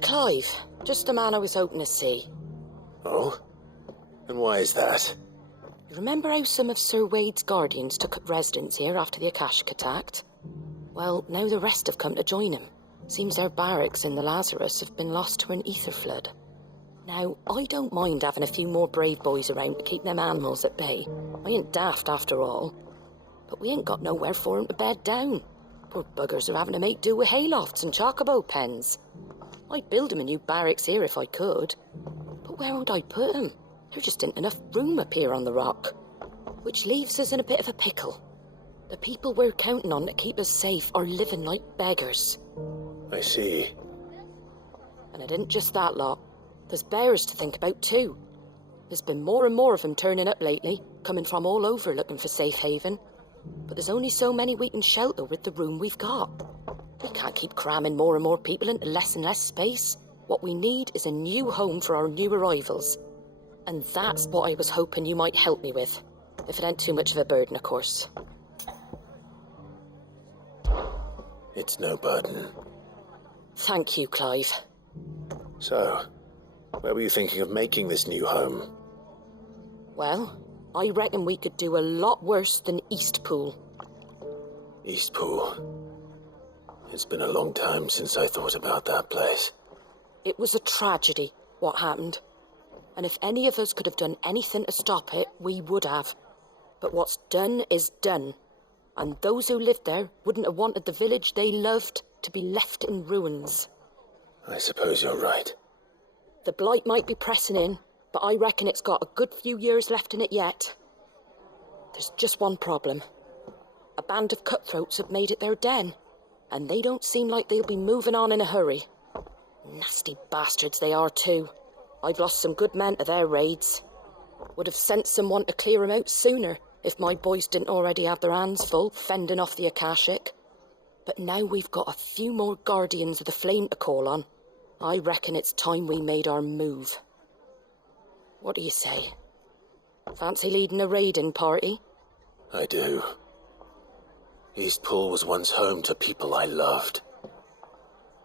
Clive. Just the man I was hoping to see. Oh? And why is that? You remember how some of Sir Wade's guardians took up residence here after the Akashic attacked? Well, now the rest have come to join him. Seems their barracks in the Lazarus have been lost to an ether flood. Now, I don't mind having a few more brave boys around to keep them animals at bay. I ain't daft after all. But we ain't got nowhere for 'em to bed down. Poor buggers are having to make do with haylofts and chocobo pens. I'd build 'em a new barracks here if I could. But where would I put 'em? There just ain't enough room up here on the rock. Which leaves us in a bit of a pickle. The people we're counting on to keep us safe are living like beggars. I see. And it isn't just that lot. There's bears to think about too. There's been more and more of them turning up lately, coming from all over looking for safe haven. But there's only so many we can shelter with the room we've got. We can't keep cramming more and more people into less and less space. What we need is a new home for our new arrivals. And that's what I was hoping you might help me with. If it ain't too much of a burden, of course. It's no burden. Thank you, Clive. So, where were you thinking of making this new home? Well, I reckon we could do a lot worse than Eastpool. Eastpool. It's been a long time since I thought about that place. It was a tragedy, what happened. And if any of us could have done anything to stop it, we would have. But what's done is done. And those who lived there wouldn't have wanted the village they loved to be left in ruins. I suppose you're right. The blight might be pressing in, but I reckon it's got a good few years left in it yet. There's just one problem. A band of cutthroats have made it their den, and they don't seem like they'll be moving on in a hurry. Nasty bastards they are too. I've lost some good men to their raids. Would have sent someone to clear 'em out sooner if my boys didn't already have their hands full fending off the Akashic. But now we've got a few more guardians of the flame to call on. I reckon it's time we made our move. What do you say? Fancy leading a raiding party? I do. Eastpool was once home to people I loved.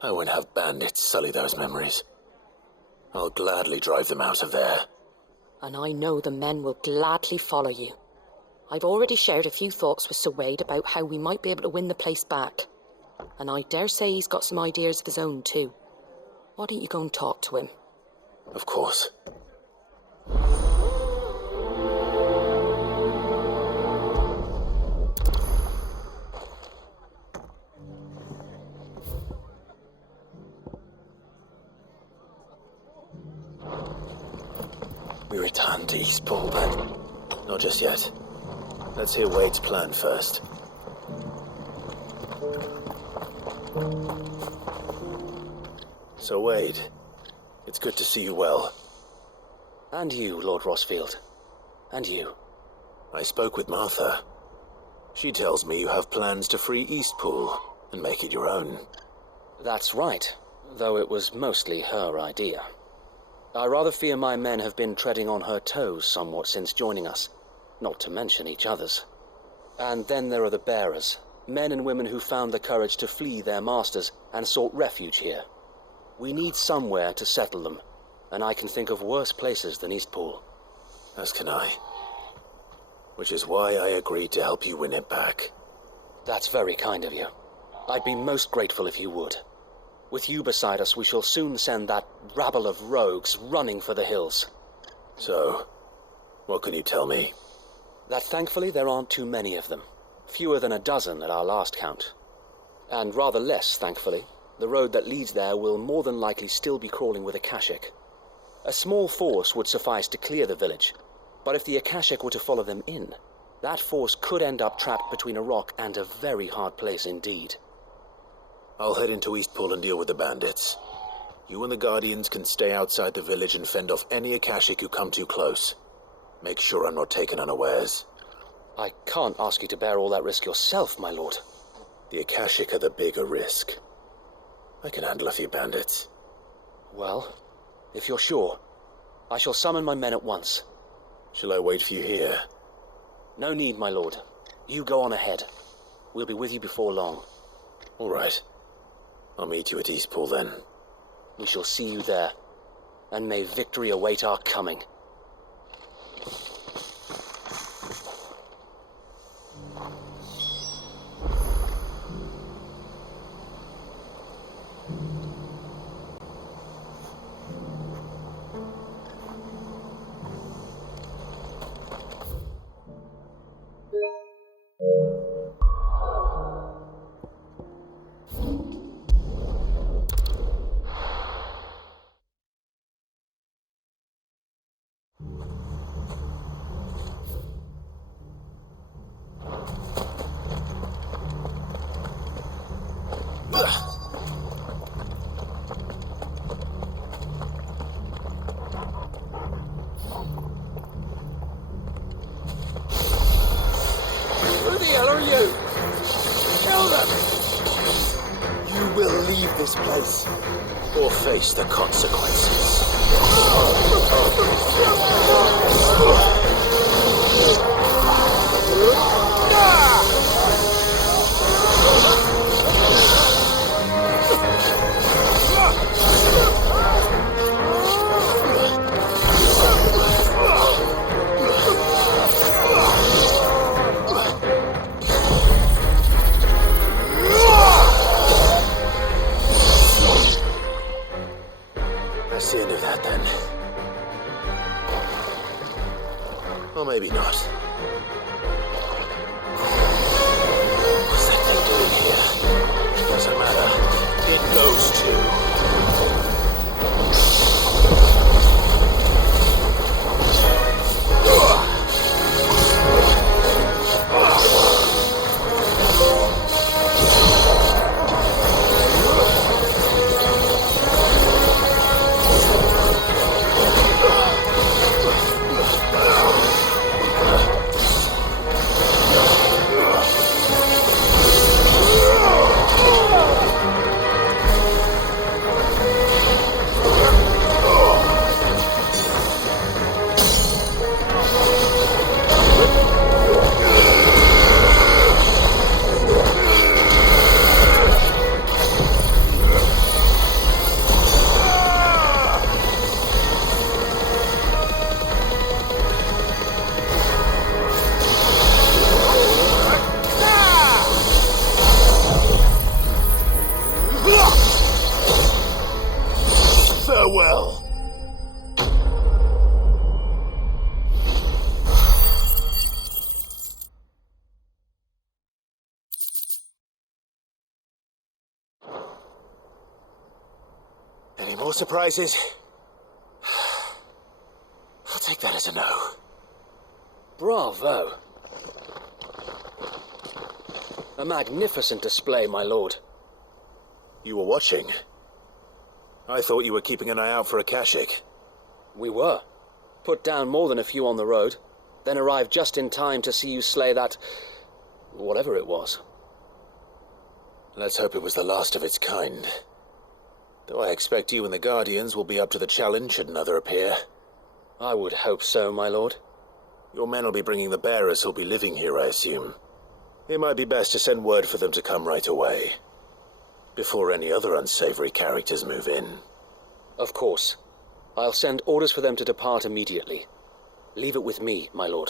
I won't have bandits sully those memories. I'll gladly drive them out of there. And I know the men will gladly follow you. I've already shared a few thoughts with Sir Wade about how we might be able to win the place back. And I dare say he's got some ideas of his own too. Why don't you go and talk to him? Of course. We return to Eastpool then. Not just yet. Let's hear Wade's plan first. So Wade, it's good to see you well. And you, Lord Rossfield. And you. I spoke with Martha. She tells me you have plans to free Eastpool and make it your own. That's right, though it was mostly her idea. I rather fear my men have been treading on her toes somewhat since joining us, not to mention each other's. And then there are the bearers, men and women who found the courage to flee their masters and sought refuge here. We need somewhere to settle them, and I can think of worse places than Eastpool. As can I. Which is why I agreed to help you win it back. That's very kind of you. I'd be most grateful if you would. With you beside us, we shall soon send that rabble of rogues running for the hills. So, what can you tell me? That thankfully there aren't too many of them. Fewer than a dozen at our last count. And rather less, thankfully. The road that leads there will more than likely still be crawling with Akashic. A small force would suffice to clear the village, but if the Akashic were to follow them in, that force could end up trapped between a rock and a very hard place indeed. I'll head into Eastpool and deal with the bandits. You and the Guardians can stay outside the village and fend off any Akashic who come too close. Make sure I'm not taken unawares. I can't ask you to bear all that risk yourself, my lord. The Akashic are the bigger risk. I can handle a few bandits. Well, if you're sure, I shall summon my men at once. Shall I wait for you here? No need, my lord. You go on ahead. We'll be with you before long. All right. I'll meet you at Eastpool then. We shall see you there, and may victory await our coming. Who the hell are you? Kill them! You will leave this place, or face the consequences. That's the end of that, then. Or maybe not. What's that thing doing here? Doesn't matter. It goes to... Farewell. Any more surprises? I'll take that as a no. Bravo! A magnificent display, my lord. You were watching? I thought you were keeping an eye out for a Kashik. We were. Put down more than a few on the road, then arrived just in time to see you slay that... whatever it was. Let's hope it was the last of its kind. Though I expect you and the Guardians will be up to the challenge should another appear. I would hope so, my lord. Your men will be bringing the bearers who'll be living here, I assume. It might be best to send word for them to come right away, before any other unsavory characters move in. Of course. I'll send orders for them to depart immediately. Leave it with me, my lord.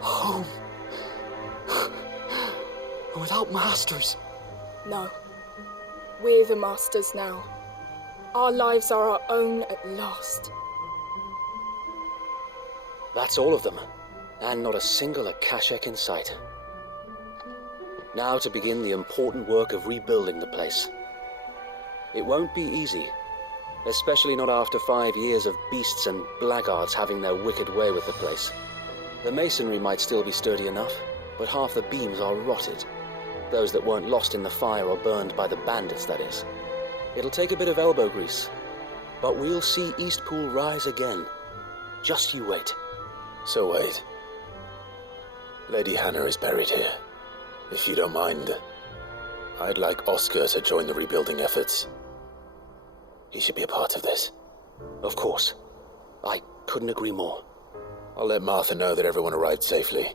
Home. Without masters. No. We're the masters now. Our lives are our own at last. That's all of them, and not a single Akashek in sight. Now to begin the important work of rebuilding the place. It won't be easy, especially not after 5 years of beasts and blackguards having their wicked way with the place. The masonry might still be sturdy enough, but half the beams are rotted. Those that weren't lost in the fire or burned by the bandits, that is. It'll take a bit of elbow grease, but we'll see Eastpool rise again. Just you wait. So wait. Lady Hannah is buried here. If you don't mind, I'd like Oscar to join the rebuilding efforts. He should be a part of this. Of course. I couldn't agree more. I'll let Martha know that everyone arrived safely.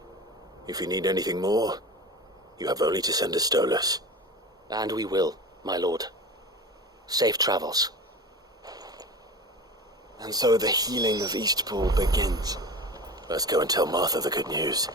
If you need anything more, you have only to send a Stolas. And we will, my lord. Safe travels. And so the healing of Eastpool begins. Let's go and tell Martha the good news.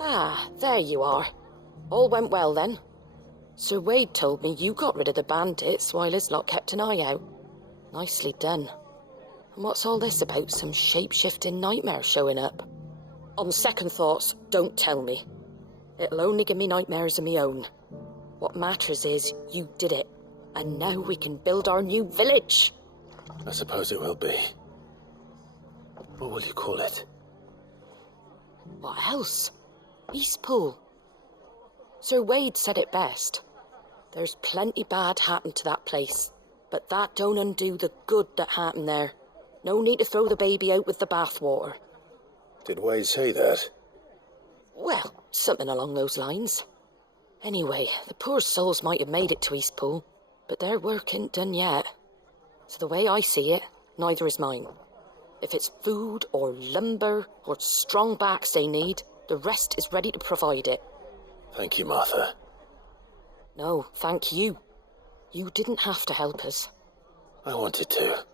Ah, there you are. All went well then. Sir Wade told me you got rid of the bandits while his lot kept an eye out. Nicely done. And what's all this about some shape-shifting nightmare showing up? On second thoughts, don't tell me. It'll only give me nightmares of me own. What matters is you did it, and now we can build our new village. I suppose it will be. What will you call it? What else? Eastpool. Sir Wade said it best. There's plenty bad happened to that place, but that don't undo the good that happened there. No need to throw the baby out with the bathwater. Did Wade say that? Well, something along those lines. Anyway, the poor souls might have made it to Eastpool, but their work ain't done yet. So the way I see it, neither is mine. If it's food or lumber or strong backs they need, the rest is ready to provide it. Thank you, Martha. No, thank you. You didn't have to help us. I wanted to.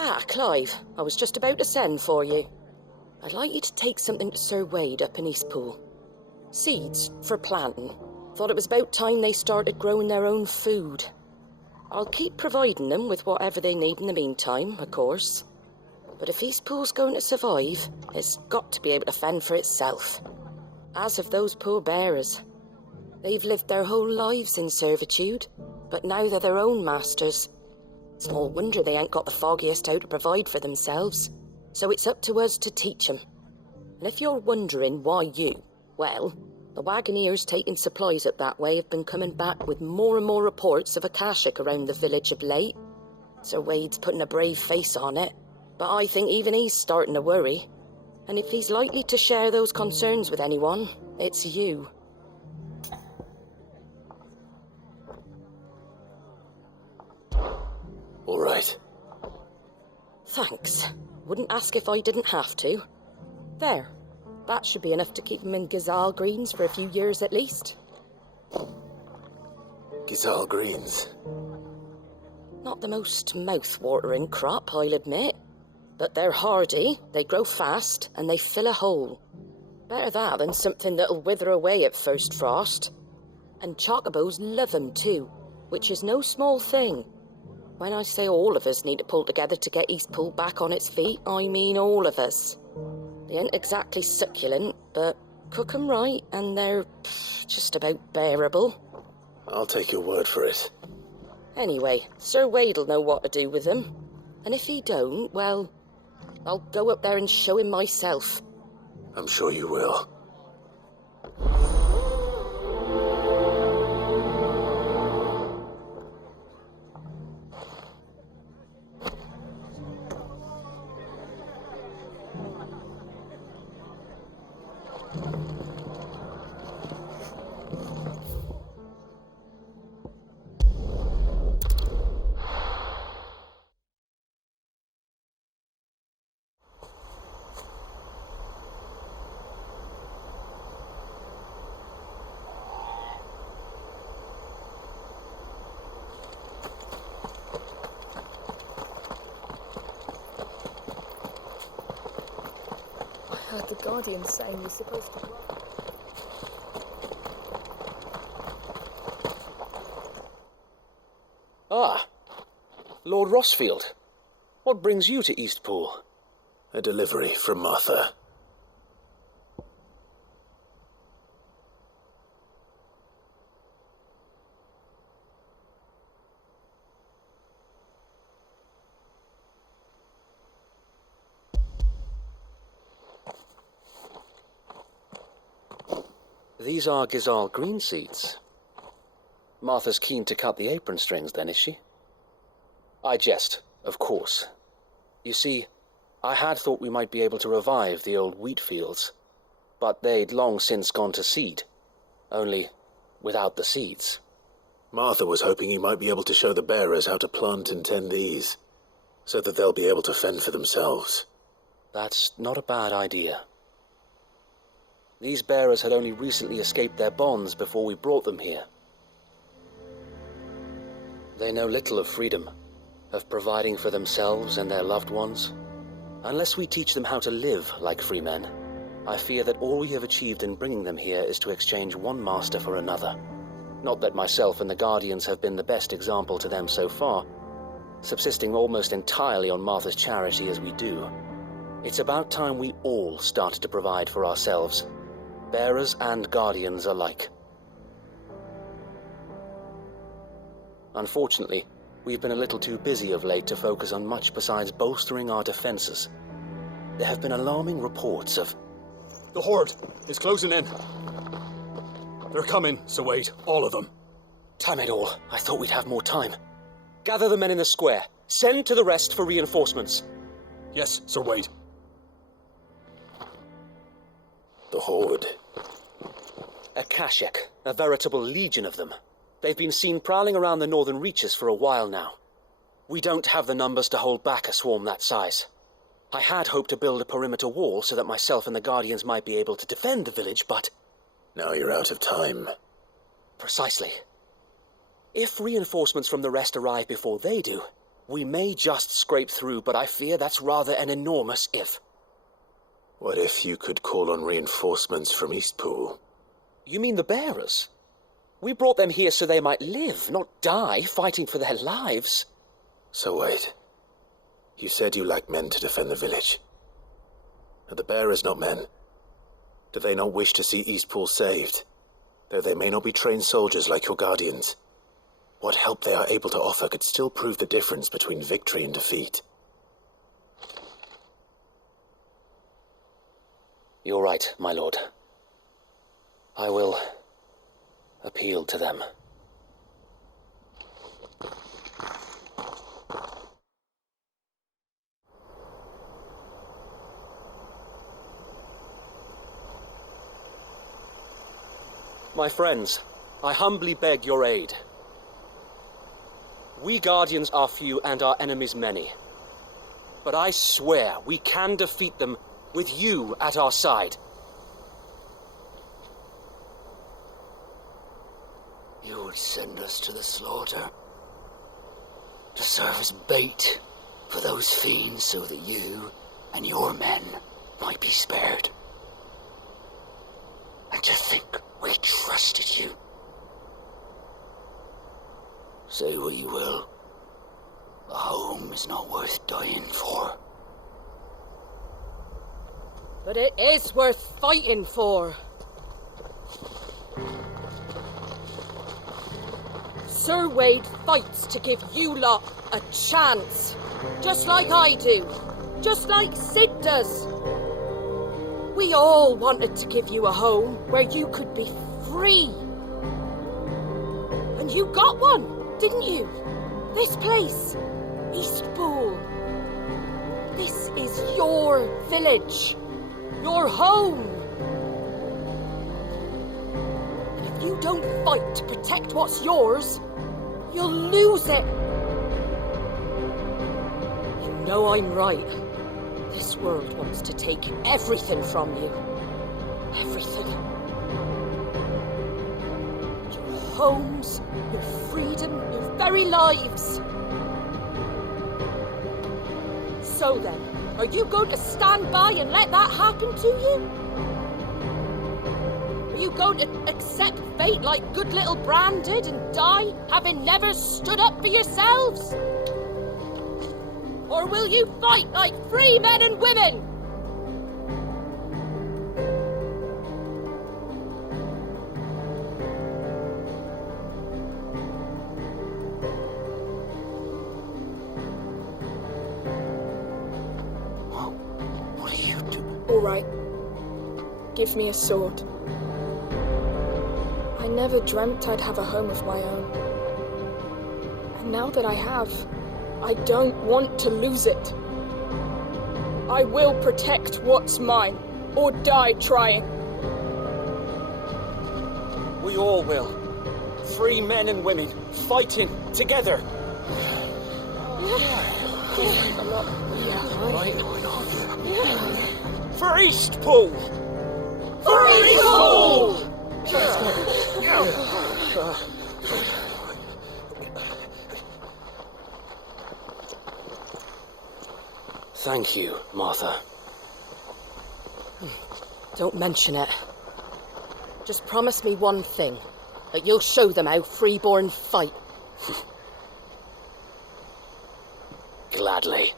Ah, Clive, I was just about to send for you. I'd like you to take something to Sir Wade up in Eastpool. Seeds for planting. Thought it was about time they started growing their own food. I'll keep providing them with whatever they need in the meantime, of course. But if Eastpool's going to survive, it's got to be able to fend for itself. As have those poor bearers. They've lived their whole lives in servitude, but now they're their own masters. Small wonder they ain't got the foggiest how to provide for themselves. So it's up to us to teach them. And if you're wondering why you, well, the Wagoneers taking supplies up that way have been coming back with more and more reports of Akashic around the village of late. Sir Wade's putting a brave face on it, but I think even he's starting to worry. And if he's likely to share those concerns with anyone, it's you. All right. Thanks. Wouldn't ask if I didn't have to. There. That should be enough to keep him in Gazal Greens for a few years at least. Gazal Greens. Not the most mouth-watering crop, I'll admit. But they're hardy, they grow fast, and they fill a hole. Better that than something that'll wither away at first frost. And chocobos love 'em too, which is no small thing. When I say all of us need to pull together to get Eastpool back on its feet, I mean all of us. They ain't exactly succulent, but cook 'em right and they're just about bearable. I'll take your word for it. Anyway, Sir Wade'll know what to do with them. And if he don't, well, I'll go up there and show him myself. I'm sure you will. I heard the Guardian saying we're supposed to... Ah, Lord Rossfield. What brings you to Eastpool? A delivery from Martha. These are Gizal green seeds. Martha's keen to cut the apron strings, then, is she? I jest, of course. You see, I had thought we might be able to revive the old wheat fields, but they'd long since gone to seed, only without the seeds. Martha was hoping you might be able to show the bearers how to plant and tend these, so that they'll be able to fend for themselves. That's not a bad idea. These bearers had only recently escaped their bonds before we brought them here. They know little of freedom, of providing for themselves and their loved ones. Unless we teach them how to live like free men, I fear that all we have achieved in bringing them here is to exchange one master for another. Not that myself and the Guardians have been the best example to them so far, subsisting almost entirely on Martha's charity as we do. It's about time we all started to provide for ourselves, bearers and Guardians alike. Unfortunately, we've been a little too busy of late to focus on much besides bolstering our defenses. There have been alarming reports of... The Horde is closing in. They're coming, Sir Wade, all of them. Damn it all, I thought we'd have more time. Gather the men in the square. Send to the rest for reinforcements. Yes, Sir Wade. The Horde. A Kashek, a veritable legion of them. They've been seen prowling around the northern reaches for a while now. We don't have the numbers to hold back a swarm that size. I had hoped to build a perimeter wall so that myself and the Guardians might be able to defend the village, but... Now you're out of time. Precisely. If reinforcements from the rest arrive before they do, we may just scrape through, but I fear that's rather an enormous if. What if you could call on reinforcements from Eastpool? You mean the bearers? We brought them here so they might live, not die, fighting for their lives. So wait. You said you lack men to defend the village. Are the bearers not men? Do they not wish to see Eastpool saved? Though they may not be trained soldiers like your Guardians. What help they are able to offer could still prove the difference between victory and defeat. You're right, my lord. I will appeal to them. My friends, I humbly beg your aid. We Guardians are few and our enemies many. But I swear we can defeat them with you at our side. You would send us to the slaughter, to serve as bait for those fiends so that you and your men might be spared. And to think we trusted you. Say what you will, a home is not worth dying for. But it is worth fighting for. Sir Wade fights to give you lot a chance. Just like I do. Just like Sid does. We all wanted to give you a home where you could be free. And you got one, didn't you? This place, Eastpool. This is your village. Your home. And if you don't fight to protect what's yours, you'll lose it. You know I'm right. This world wants to take everything from you. Everything. Your homes, your freedom, your very lives. So then, are you going to stand by and let that happen to you? Are you going to accept fate like good little Bran did and die, having never stood up for yourselves? Or will you fight like free men and women? What are you doing? All right. Give me a sword. I never dreamt I'd have a home of my own. And now that I have, I don't want to lose it. I will protect what's mine, or die trying. We all will. Free men and women, fighting together. For Eastpool! For Eastpool! Thank you, Martha. Don't mention it. Just promise me one thing. That you'll show them how freeborn fight. Gladly.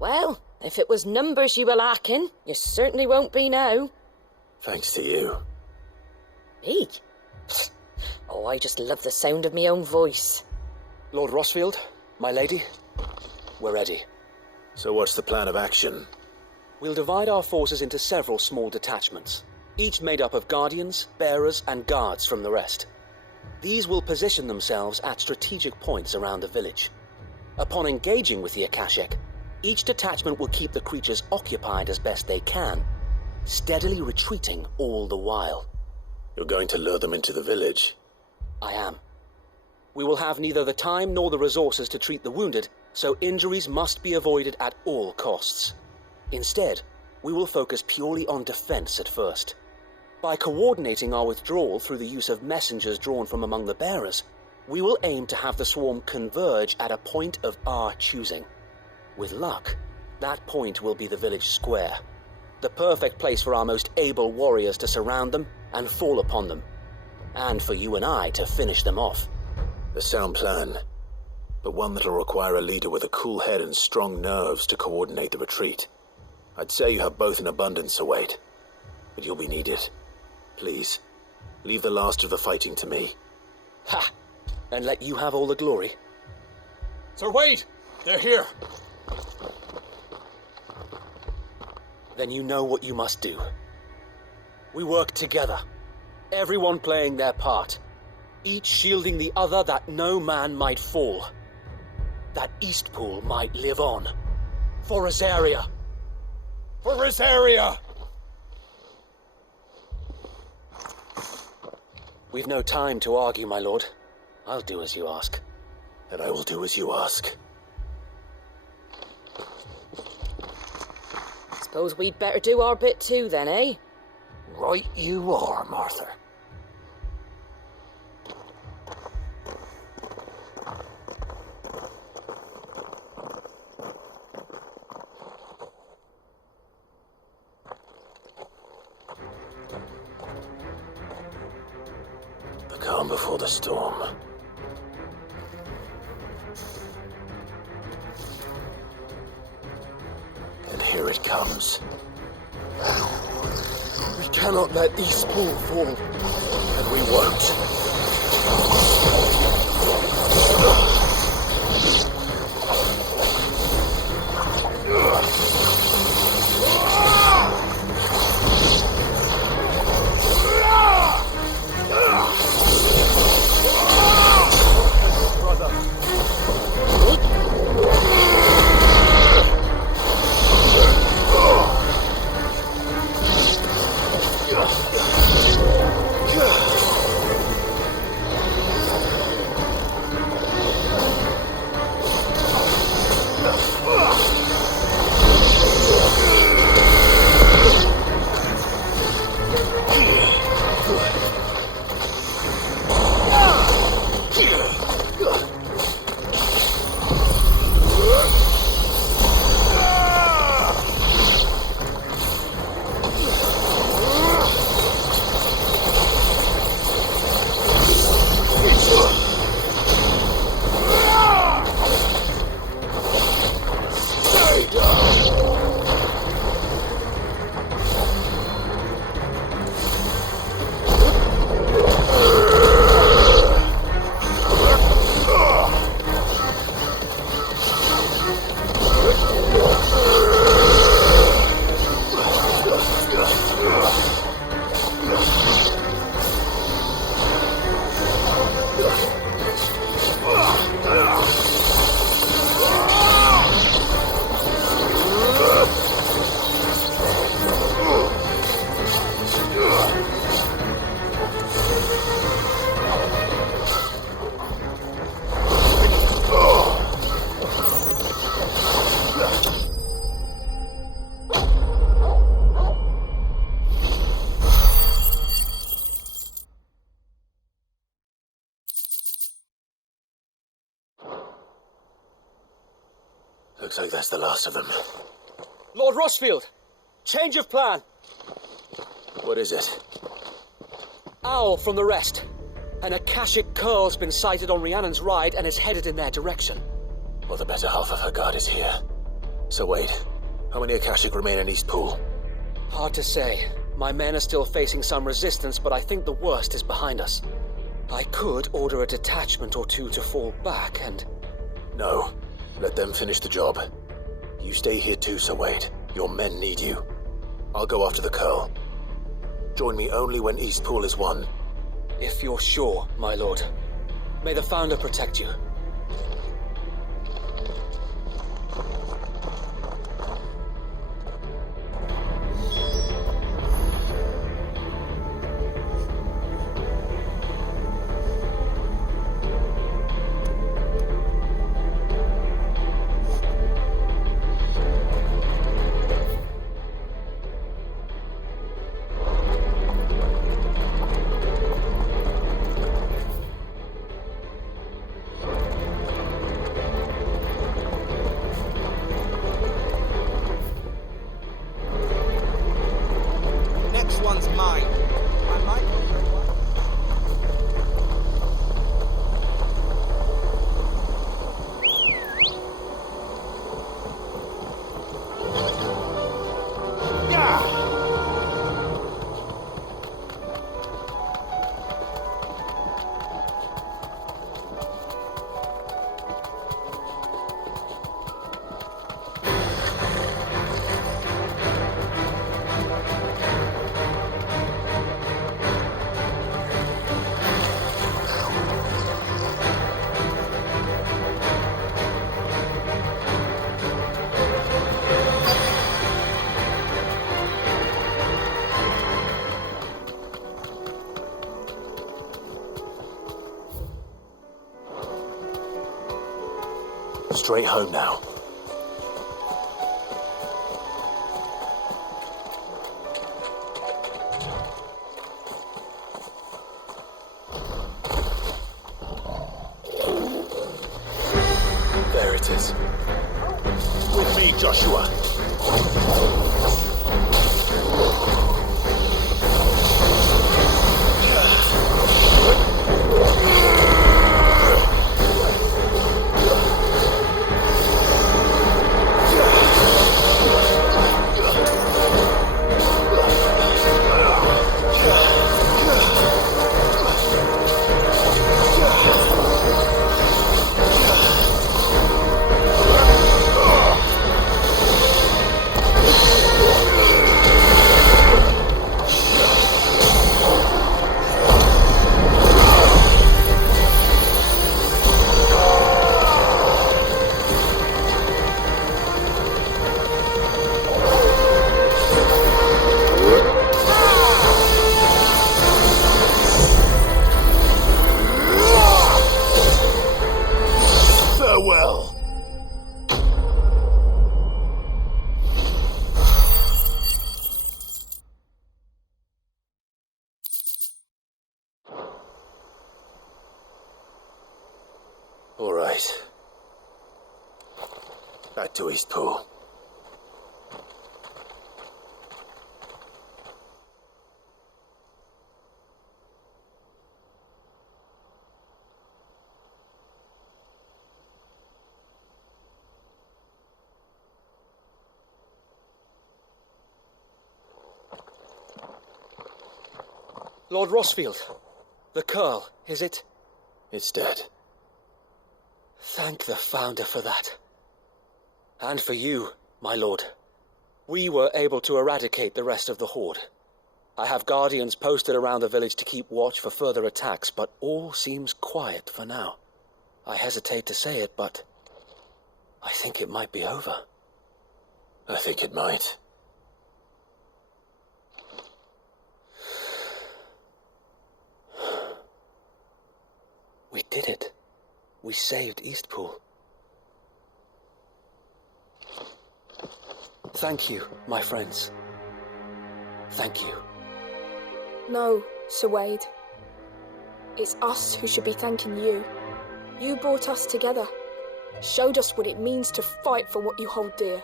Well, if it was numbers you were lacking, you certainly won't be now. Thanks to you. Me? Oh, I just love the sound of my own voice. Lord Rossfield, my lady, we're ready. So what's the plan of action? We'll divide our forces into several small detachments, each made up of guardians, bearers, and guards from the rest. These will position themselves at strategic points around the village. Upon engaging with the Akashic, each detachment will keep the creatures occupied as best they can, steadily retreating all the while. You're going to lure them into the village? I am. We will have neither the time nor the resources to treat the wounded, so injuries must be avoided at all costs. Instead, we will focus purely on defense at first. By coordinating our withdrawal through the use of messengers drawn from among the bearers, we will aim to have the swarm converge at a point of our choosing. With luck, that point will be the village square, the perfect place for our most able warriors to surround them and fall upon them, and for you and I to finish them off. A sound plan, but one that'll require a leader with a cool head and strong nerves to coordinate the retreat. I'd say you have both in abundance, Sir Wade, but you'll be needed. Please, leave the last of the fighting to me. Ha! And let you have all the glory. Sir Wade! They're here! Then you know what you must do. We work together, everyone playing their part, each shielding the other that no man might fall, that Eastpool might live on. For Rosaria! For Rosaria! We've no time to argue, my lord. I'll do as you ask. And I will do as you ask. Suppose we'd better do our bit too then, eh? Right you are, Martha. The calm before the storm. And here it comes. We cannot let Eastpool fall. And we won't. Looks like that's the last of them. Lord Rosfield! Change of plan! What is it? Owl from the rest. An Akashic curl's been sighted on Rhiannon's ride and is headed in their direction. Well, the better half of her guard is here. So wait, how many Akashic remain in Eastpool? Hard to say. My men are still facing some resistance, but I think the worst is behind us. I could order a detachment or two to fall back and... No. Let them finish the job. You stay here too, Sir Wade. Your men need you. I'll go after the curl. Join me only when Eastpool is won. If you're sure, my lord. May the Founder protect you. One's mine. I might wonder why. Straight home now. There it is. With me, Joshua. All right. Back to Eastpool. Lord Rosfield, the curl, is it? It's dead. Thank the Founder for that. And for you, my lord. We were able to eradicate the rest of the Horde. I have guardians posted around the village to keep watch for further attacks, but all seems quiet for now. I hesitate to say it, but I think it might be over. I think it might. We did it. We saved Eastpool. Thank you, my friends. Thank you. No, Sir Wade. It's us who should be thanking you. You brought us together. Showed us what it means to fight for what you hold dear.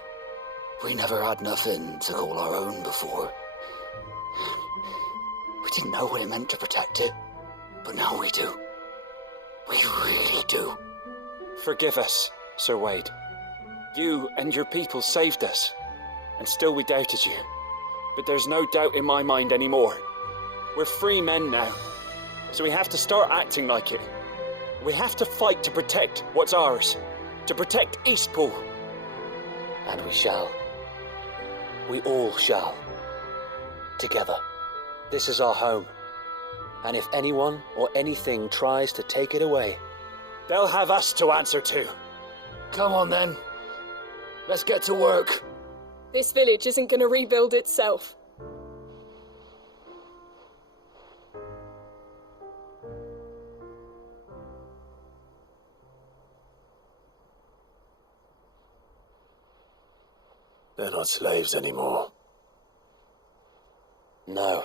We never had nothing to call our own before. We didn't know what it meant to protect it, but now we do. We really do. Forgive us, Sir Wade. You and your people saved us, and still we doubted you. But there's no doubt in my mind anymore. We're free men now, so we have to start acting like it. We have to fight to protect what's ours, to protect Eastpool. And we shall. We all shall. Together. This is our home. And if anyone or anything tries to take it away, they'll have us to answer to. Come on then. Let's get to work. This village isn't going to rebuild itself. They're not slaves anymore. No.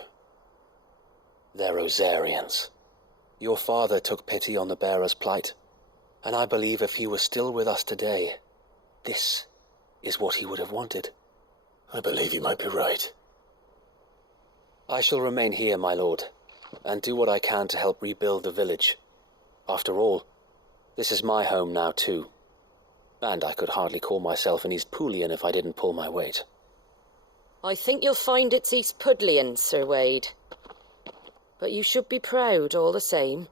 They're Rosarians. Your father took pity on the bearer's plight, and I believe if he was still with us today, this is what he would have wanted. I believe you might be right. I shall remain here, my lord, and do what I can to help rebuild the village. After all, this is my home now too, and I could hardly call myself an Eastpoolian if I didn't pull my weight. I think you'll find it's East Pudlian, Sir Wade. But you should be proud all the same.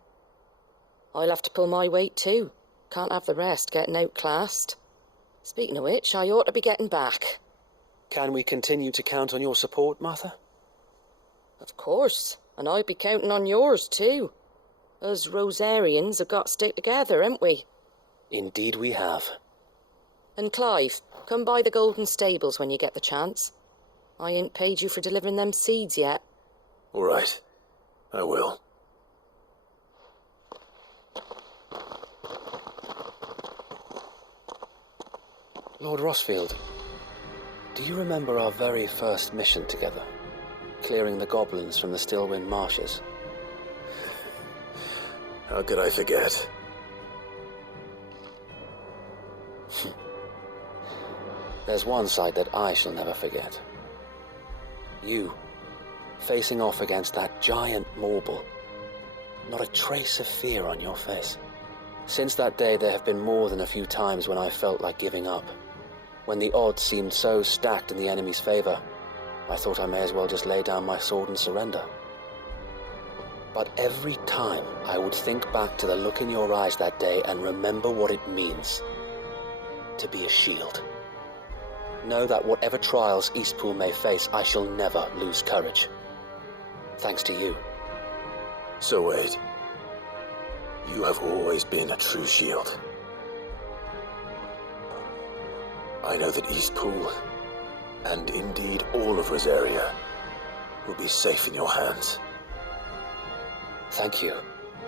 I'll have to pull my weight too. Can't have the rest getting outclassed. Speaking of which, I ought to be getting back. Can we continue to count on your support, Martha? Of course, and I'll be counting on yours too. Us Rosarians have got to stick together, haven't we? Indeed we have. And Clive, come by the Golden Stables when you get the chance. I ain't paid you for delivering them seeds yet. All right. I will. Lord Rossfield, do you remember our very first mission together? Clearing the goblins from the Stillwind marshes? How could I forget? There's one sight that I shall never forget. You, facing off against that giant Morble. Not a trace of fear on your face. Since that day, there have been more than a few times when I felt like giving up. When the odds seemed so stacked in the enemy's favor, I thought I may as well just lay down my sword and surrender. But every time I would think back to the look in your eyes that day and remember what it means to be a shield. Know that whatever trials Eastpool may face, I shall never lose courage. Thanks to you. So Wade, you have always been a true shield. I know that Eastpool, and indeed all of Rosaria, will be safe in your hands. Thank you,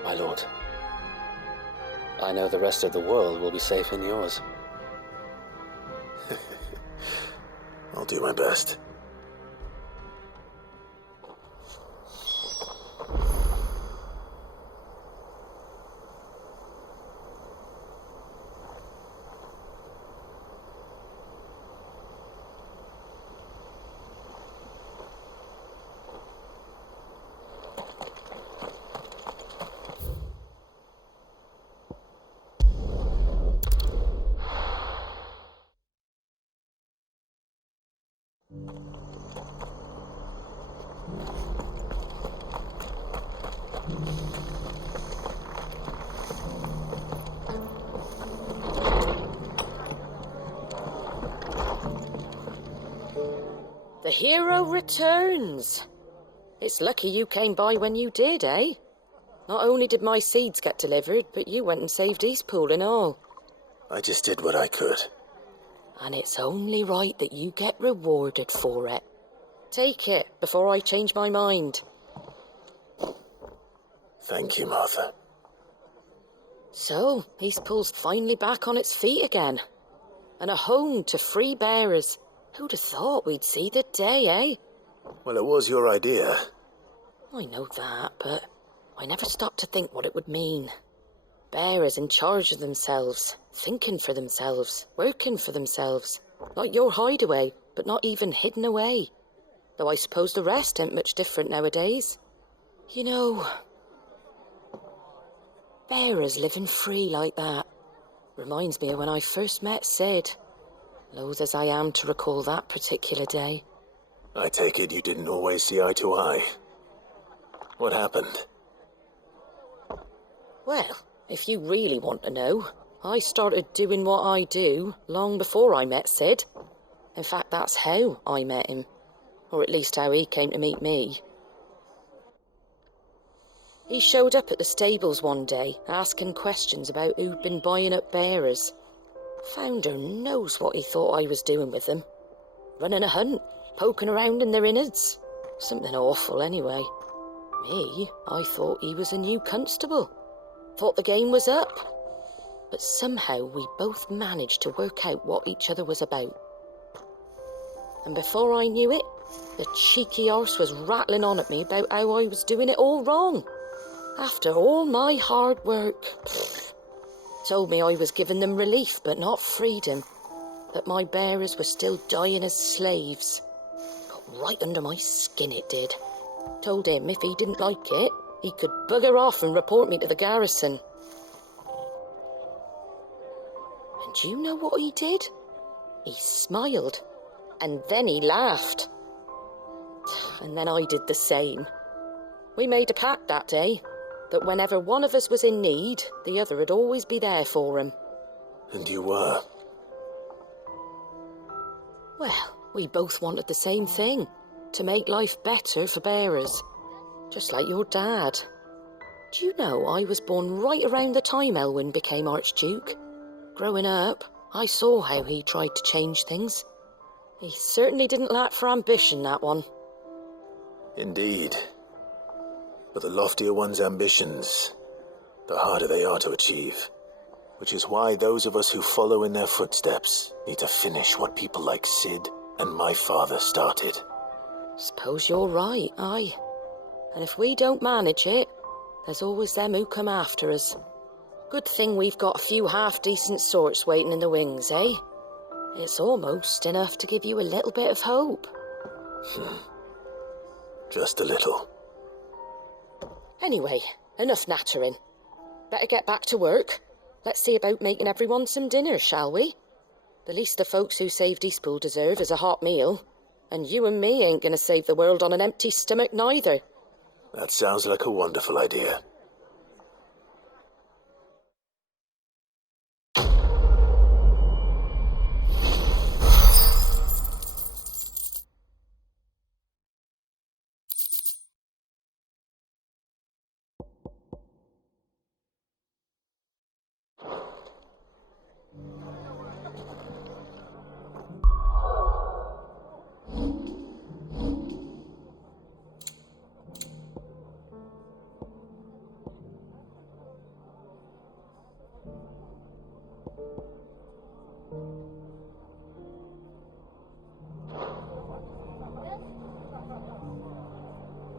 my lord. I know the rest of the world will be safe in yours. I'll do my best. The hero returns. It's lucky you came by when you did, eh? Not only did my seeds get delivered, but you went and saved Eastpool and all. I just did what I could. And it's only right that you get rewarded for it. Take it before I change my mind. Thank you, Martha. So, Eastpool's finally back on its feet again. And a home to free bearers. Who'd have thought we'd see the day, eh? Well, it was your idea. I know that, but I never stopped to think what it would mean. Bearers in charge of themselves, thinking for themselves, working for themselves. Not your hideaway, but not even hidden away. Though I suppose the rest ain't much different nowadays. You know, bearers living free like that reminds me of when I first met Sid. Loath as I am to recall that particular day. I take it you didn't always see eye to eye. What happened? Well, if you really want to know, I started doing what I do long before I met Sid. In fact, that's how I met him. Or at least how he came to meet me. He showed up at the stables one day, asking questions about who'd been buying up bearers. Founder knows what he thought I was doing with them. Running a hunt, poking around in their innards. Something awful anyway. Me, I thought he was a new constable. Thought the game was up. But somehow we both managed to work out what each other was about. And before I knew it, the cheeky arse was rattling on at me about how I was doing it all wrong. After all my hard work. Told me I was giving them relief, but not freedom. That my bearers were still dying as slaves. Got right under my skin, it did. Told him if he didn't like it, he could bugger off and report me to the garrison. And do you know what he did? He smiled. And then he laughed. And then I did the same. We made a pact that day, that whenever one of us was in need, the other would always be there for him. And you were? Well, we both wanted the same thing, to make life better for bearers. Just like your dad. Do you know I was born right around the time Elwyn became Archduke? Growing up, I saw how he tried to change things. He certainly didn't lack for ambition, that one. Indeed. But the loftier one's ambitions, the harder they are to achieve. Which is why those of us who follow in their footsteps need to finish what people like Sid and my father started. Suppose you're right, aye. And if we don't manage it, there's always them who come after us. Good thing we've got a few half-decent sorts waiting in the wings, eh? It's almost enough to give you a little bit of hope. Just a little. Anyway, enough nattering. Better get back to work. Let's see about making everyone some dinner, shall we? The least the folks who saved Eastpool deserve is a hot meal. And you and me ain't gonna save the world on an empty stomach neither. That sounds like a wonderful idea.